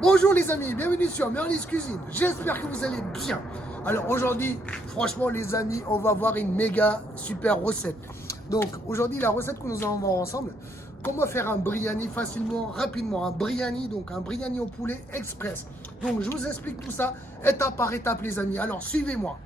Bonjour les amis, bienvenue sur Merlis Cuisine. J'espère que vous allez bien. Alors aujourd'hui, franchement les amis, on va voir une méga super recette. Donc aujourd'hui, la recette que nous allons voir ensemble, comment faire un biryani facilement, rapidement. Un biryani, donc un biryani au poulet express. Donc je vous explique tout ça étape par étape les amis. Alors suivez-moi.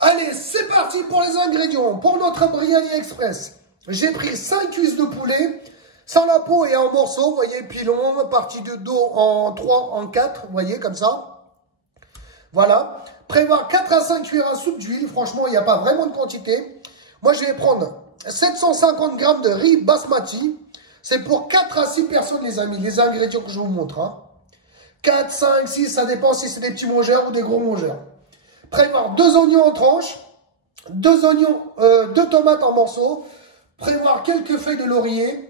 Allez, c'est parti pour les ingrédients. Pour notre biryani express, j'ai pris 5 cuisses de poulet. Sans la peau et en morceaux, vous voyez, pilon, partie de dos en 3, en 4, vous voyez, comme ça. Voilà. Prévoir 4 à 5 cuillères à soupe d'huile. Franchement, il n'y a pas vraiment de quantité. Moi, je vais prendre 750 g de riz basmati. C'est pour 4 à 6 personnes, les amis. Les ingrédients que je vous montre. Hein. 4, 5, 6, ça dépend si c'est des petits mangeurs ou des gros mangeurs. Prévoir 2 oignons en tranches. 2 tomates en morceaux. Prévoir quelques feuilles de laurier.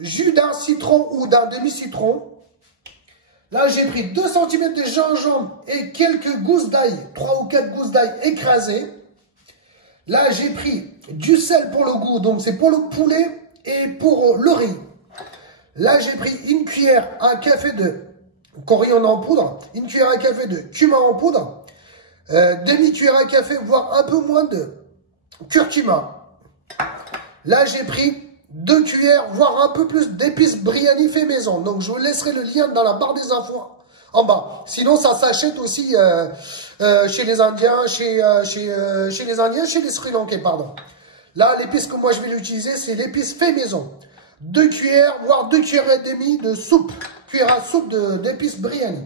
Jus d'un citron ou d'un demi-citron. Là, j'ai pris 2 cm de gingembre et quelques gousses d'ail, 3 ou 4 gousses d'ail écrasées. Là, j'ai pris du sel pour le goût, donc c'est pour le poulet et pour le riz. Là, j'ai pris une cuillère à café de coriandre en poudre, une cuillère à café de cumin en poudre, demi-cuillère à café, voire un peu moins de curcuma. Là, j'ai pris 2 cuillères, voire un peu plus d'épices biryani fait maison. Donc, je vous laisserai le lien dans la barre des infos en bas. Sinon, ça s'achète aussi chez les Indiens, chez les Sri Lankais, pardon. Là, l'épice que moi, je vais l'utiliser, c'est l'épice fait maison. 2 cuillères, voire 2 cuillères et demie de soupe. Cuillère à soupe d'épices biryani.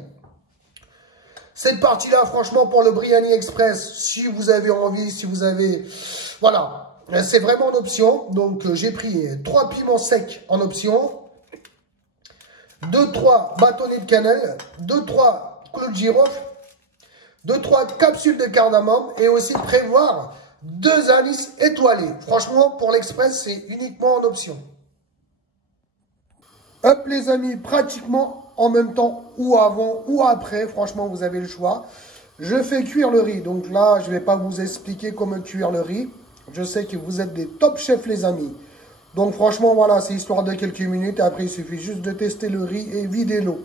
Cette partie-là, franchement, pour le biryani express, si vous avez envie, si vous avez... Voilà. C'est vraiment en option, donc j'ai pris 3 piments secs en option, 2-3 bâtonnets de cannelle, 2-3 clous de girofle, 2-3 capsules de cardamome et aussi prévoir 2 anis étoilés. Franchement, pour l'express, c'est uniquement en option. Hop les amis, pratiquement en même temps ou avant ou après, franchement, vous avez le choix. Je fais cuire le riz, donc là, je ne vais pas vous expliquer comment cuire le riz. Je sais que vous êtes des top chefs les amis. Donc franchement voilà, c'est histoire de quelques minutes. Et après il suffit juste de tester le riz et vider l'eau.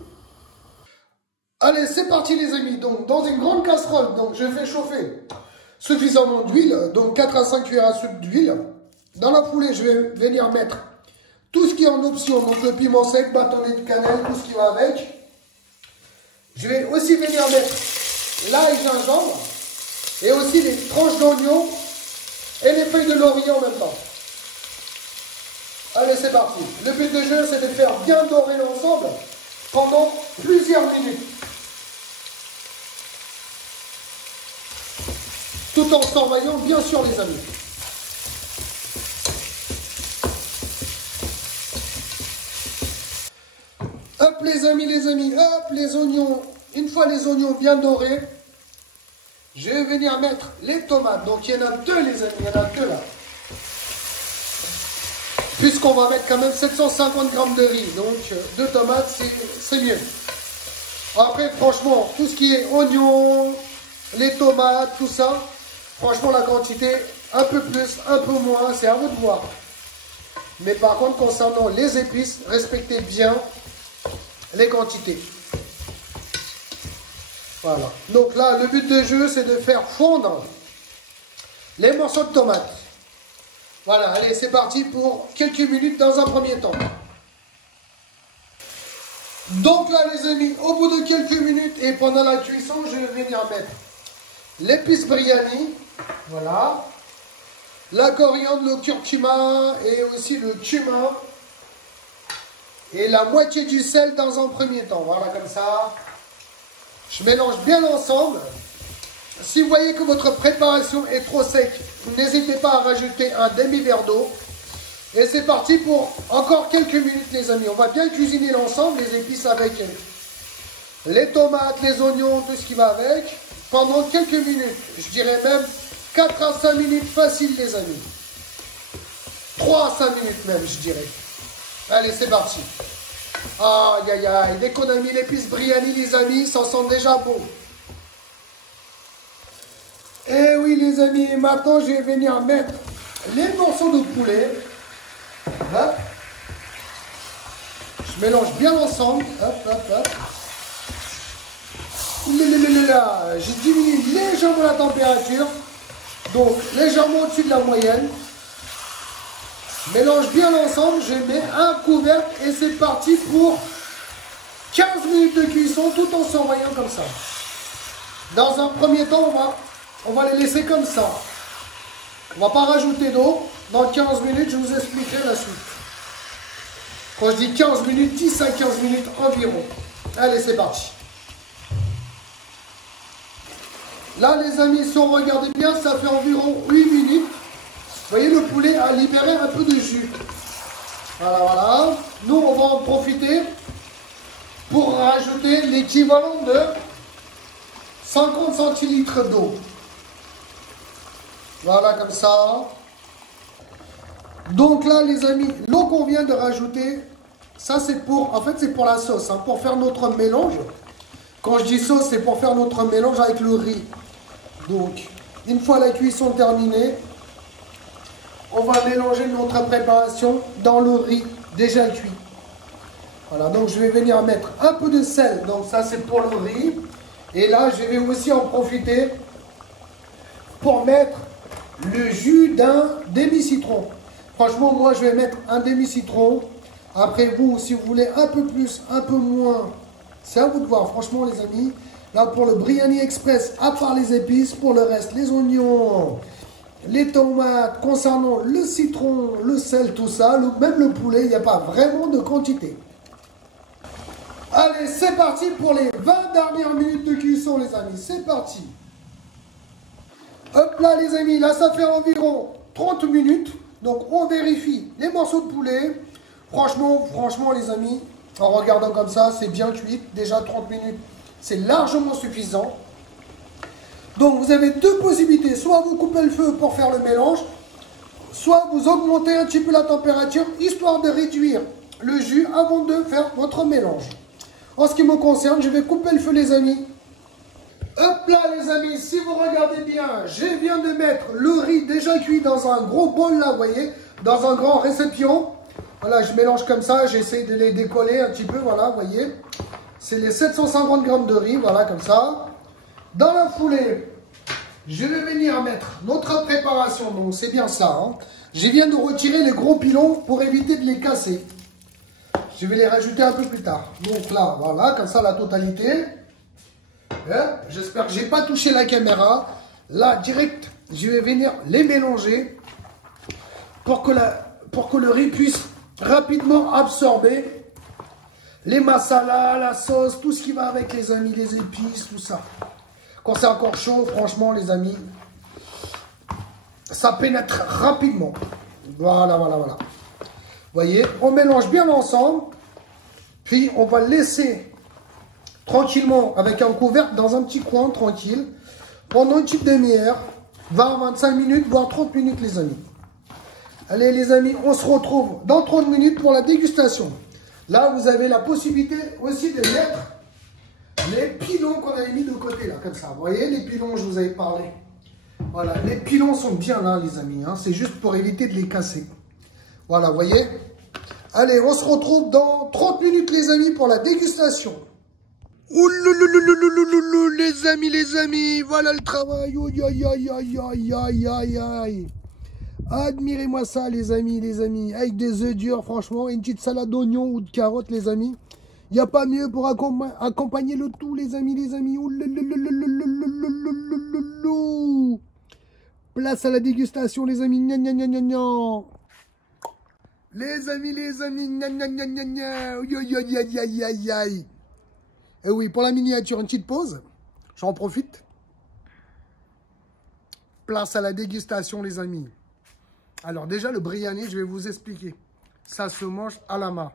Allez c'est parti les amis. Donc dans une grande casserole, donc je fais chauffer suffisamment d'huile. Donc 4 à 5 cuillères à soupe d'huile. Dans la foulée je vais venir mettre tout ce qui est en option. Donc le piment sec, bâtonnet de cannelle, tout ce qui va avec. Je vais aussi venir mettre l'ail, gingembre. Et aussi les tranches d'oignon. Et les feuilles de laurier en même temps. Allez, c'est parti. Le but du jeu, c'est de faire bien dorer l'ensemble pendant plusieurs minutes. Tout en surveillant, bien sûr, les amis. Hop, les amis, hop, les oignons. Une fois les oignons bien dorés, je vais venir mettre les tomates. Donc, il y en a 2, les amis. Il y en a 2 là. Puisqu'on va mettre quand même 750 g de riz. Donc, 2 tomates, c'est mieux. Après, franchement, tout ce qui est oignons, les tomates, tout ça. Franchement, la quantité, un peu plus, un peu moins. C'est à vous de voir. Mais par contre, concernant les épices, respectez bien les quantités. Voilà. Donc là, le but du jeu, c'est de faire fondre les morceaux de tomates. Voilà, allez, c'est parti pour quelques minutes dans un premier temps. Donc là, les amis, au bout de quelques minutes et pendant la cuisson, je vais venir mettre l'épice biryani. Voilà. La coriandre, le curcuma et aussi le cumin. Et la moitié du sel dans un premier temps. Voilà, comme ça. Je mélange bien l'ensemble. Si vous voyez que votre préparation est trop sec, n'hésitez pas à rajouter un demi-verre d'eau. Et c'est parti pour encore quelques minutes les amis. On va bien cuisiner l'ensemble, les épices avec les tomates, les oignons, tout ce qui va avec. Pendant quelques minutes, je dirais même 4 à 5 minutes facile les amis. 3 à 5 minutes même je dirais. Allez c'est parti. Aïe aïe aïe, dès qu'on a mis l'épice biryani les amis, ça sent déjà bon. Et oui les amis, maintenant je vais venir mettre les morceaux de poulet. Hop. Je mélange bien ensemble. Hop, hop, hop. J'ai diminué légèrement la température. Donc, légèrement au-dessus de la moyenne. Je mélange bien l'ensemble. Je mets un couvercle et c'est parti pour 15 minutes de cuisson tout en s'envoyant comme ça. Dans un premier temps, on va les laisser comme ça. On ne va pas rajouter d'eau. Dans 15 minutes, je vous expliquerai la suite. Quand je dis 15 minutes, 10 à 15 minutes environ. Allez, c'est parti. Là, les amis, si on regarde bien, ça fait environ 8 minutes. Vous voyez, le poulet a libéré un peu de jus. Voilà, voilà. Nous, on va en profiter pour rajouter l'équivalent de 50 centilitres d'eau. Voilà, comme ça. Donc là, les amis, l'eau qu'on vient de rajouter, ça c'est pour, en fait, c'est pour la sauce, hein, pour faire notre mélange. Quand je dis sauce, c'est pour faire notre mélange avec le riz. Donc, une fois la cuisson terminée, on va mélanger notre préparation dans le riz déjà cuit. Voilà, donc je vais venir mettre un peu de sel, donc ça c'est pour le riz. Et là, je vais aussi en profiter pour mettre le jus d'un demi-citron. Franchement, moi, je vais mettre un demi-citron. Après, vous, si vous voulez un peu plus, un peu moins, c'est à vous de voir. Franchement, les amis, là, pour le Biryani Express, à part les épices, pour le reste, les oignons, les tomates, concernant le citron, le sel, tout ça, même le poulet, il n'y a pas vraiment de quantité. Allez, c'est parti pour les 20 dernières minutes de cuisson, les amis. C'est parti. Hop là, les amis, là, ça fait environ 30 minutes. Donc, on vérifie les morceaux de poulet. Franchement, les amis, en regardant comme ça, c'est bien cuit. Déjà, 30 minutes, c'est largement suffisant. Donc, vous avez deux possibilités. Soit vous coupez le feu pour faire le mélange, soit vous augmentez un petit peu la température, histoire de réduire le jus avant de faire votre mélange. En ce qui me concerne, je vais couper le feu, les amis. Hop là, les amis, si vous regardez bien, je viens de mettre le riz déjà cuit dans un gros bol, là, vous voyez, dans un grand réception. Voilà, je mélange comme ça, j'essaie de les décoller un petit peu, voilà, vous voyez. C'est les 750 grammes de riz, voilà, comme ça. Dans la foulée, je vais venir mettre notre préparation, donc c'est bien ça. Hein. Je viens de retirer les gros pilons pour éviter de les casser. Je vais les rajouter un peu plus tard. Donc là, voilà, comme ça, la totalité. J'espère que je n'ai pas touché la caméra. Là, direct, je vais venir les mélanger pour que le riz puisse rapidement absorber les masalas, la sauce, tout ce qui va avec, les amis, les épices, tout ça. Quand c'est encore chaud, franchement, les amis, ça pénètre rapidement. Voilà, voilà, voilà. Vous voyez, on mélange bien ensemble, puis on va laisser tranquillement avec un couvercle dans un petit coin tranquille pendant une petite demi-heure, 20-25 minutes, voire 30 minutes, les amis. Allez, les amis, on se retrouve dans 30 minutes pour la dégustation. Là, vous avez la possibilité aussi de mettre les pilons qu'on avait mis de côté, là, comme ça. Vous voyez, les pilons, je vous avais parlé. Voilà, les pilons sont bien là, les amis. Hein. C'est juste pour éviter de les casser. Voilà, vous voyez. Allez, on se retrouve dans 30 minutes, les amis, pour la dégustation. Ouh, les amis, voilà le travail. Ouh, aïe, aïe, aïe, aïe, aïe, aïe, aïe. Admirez-moi ça, les amis, avec des œufs durs, franchement, une petite salade d'oignons ou de carottes, les amis. Il n'y a pas mieux pour accompagner le tout, les amis. Ouh, place à la dégustation, les amis. Gna, gna, gna, gna, gna. Les amis, gna, gna, gna, gna, gna. Aïe, aïe, aïe, aïe, aïe, aïe. Et oui, pour la miniature, une petite pause. J'en profite. Place à la dégustation, les amis. Alors déjà, le biryani, je vais vous expliquer. Ça se mange à la main.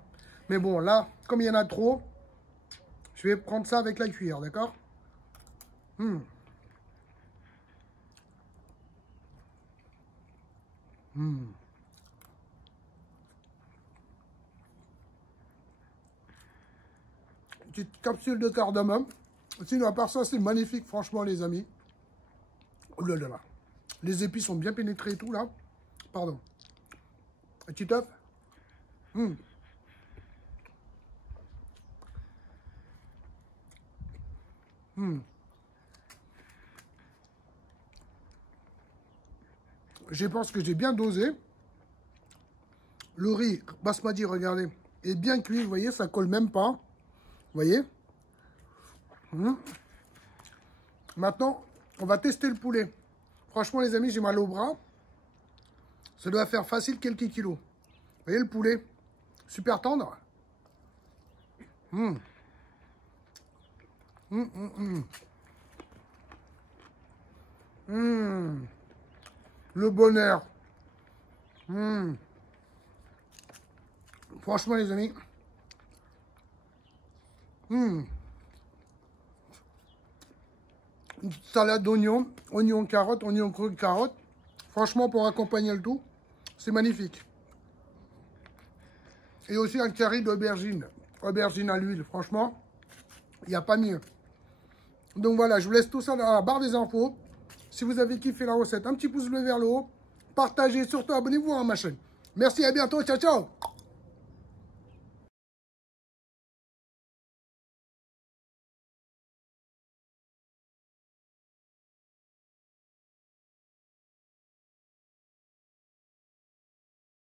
Mais bon, là, comme il y en a trop, je vais prendre ça avec la cuillère, d'accord? Petite capsule de cardamome. Sinon, à part ça, c'est magnifique, franchement, les amis. Oh là là là. Les épices sont bien pénétrées et tout, là. Pardon. Un petit œuf. Je pense que j'ai bien dosé. Le riz basmati, regardez, est bien cuit. Vous voyez, ça colle même pas. Vous voyez. Maintenant, on va tester le poulet. Franchement, les amis, j'ai mal au bras. Ça doit faire facile quelques kilos. Vous voyez le poulet? Super tendre. Le bonheur. Franchement, les amis. Une salade d'oignons, oignons, carottes, oignons crus, carottes. Franchement, pour accompagner le tout, c'est magnifique. Et aussi un curry d'aubergine. Aubergine à l'huile, franchement, il n'y a pas mieux. Donc voilà, je vous laisse tout ça dans la barre des infos. Si vous avez kiffé la recette, un petit pouce bleu vers le haut. Partagez, surtout abonnez-vous à ma chaîne. Merci, à bientôt, ciao, ciao.